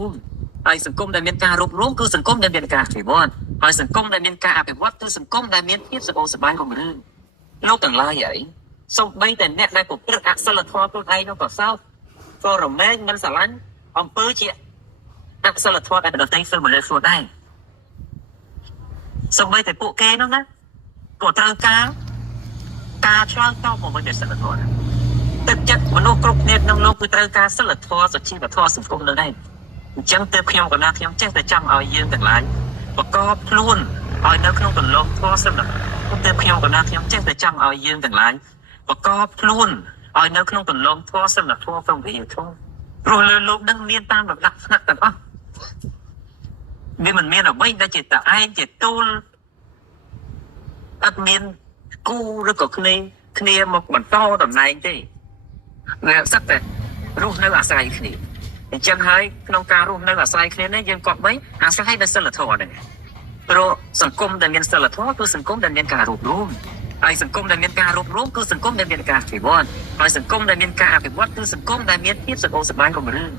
រួមហើយសង្គមដែលមានការរួបរวมគឺសង្គមដែលមានការអភិវឌ្ឍហើយសង្គមដែលមានការអភិវឌ្ឍគឺសង្គមដែលមានភាពសុខសប្បាយរុងរឿងលោកទាំងឡាយហើយសូម្បីតែអ្នកដែលប្រព្រឹត្តអសិលធម៌ខ្លួនឯងនោះក៏សោកក៏រមែងមិនស្រឡាញ់អំពើជាអសិលធម៌ដែលដទៃធ្វើមកលើខ្លួនដែរសូម្បីតែពួកគេនោះណាក៏ត្រូវការឆ្លើយតបមកវិញដោយសិលធម៌ទឹកចិត្តមនុស្សគ្រប់គ្នាក្នុងលោកគឺត្រូវការសិលធម៌សុជីវធម៌សង្គមនោះដែរអញ្ចឹងទើបខ្ញុំចេះតែចង់ឲ្យយើងទាំងឡាយប្រកបខ្លួនឲ្យនៅក្នុងទម្លាប់ធម៌សិលទើបខ្ញុំចេះតែចង់ឲ្យយើងទាំងឡាយប្រកបខ្លួនឲ្យនៅក្នុងទម្លាប់ធម៌សិលធម៌ក្នុងវិហារធម៌ព្រោះលើលោកនឹងមានតាមលំដាប់ថ្នាក់ទាំងអស់វាមិនមានអ្វីដែលជាតឯងជាទូលអត់មានគូឬក៏គ្នាមកបន្តតំណែងទេវាសឹកតែរស់នៅអាស្រ័យគ្នាអញ្ចឹងហើយក្នុងការរស់នៅអាស្រ័យគ្នានេះយើងក៏បីអាស្រ័យដល់សិលធម៌ដែរព្រោះសង្គមដែលមានសិលធម៌គឺសង្គមដែលមានការរួបរวมហើយសង្គមដែលមានការរួបរวมគឺសង្គមដែលមានការអភិវឌ្ឍហើយសង្គមដែលមានការអភិវឌ្ឍគឺសង្គមដែលមានភាពសុខសប្បាយរុងរឿង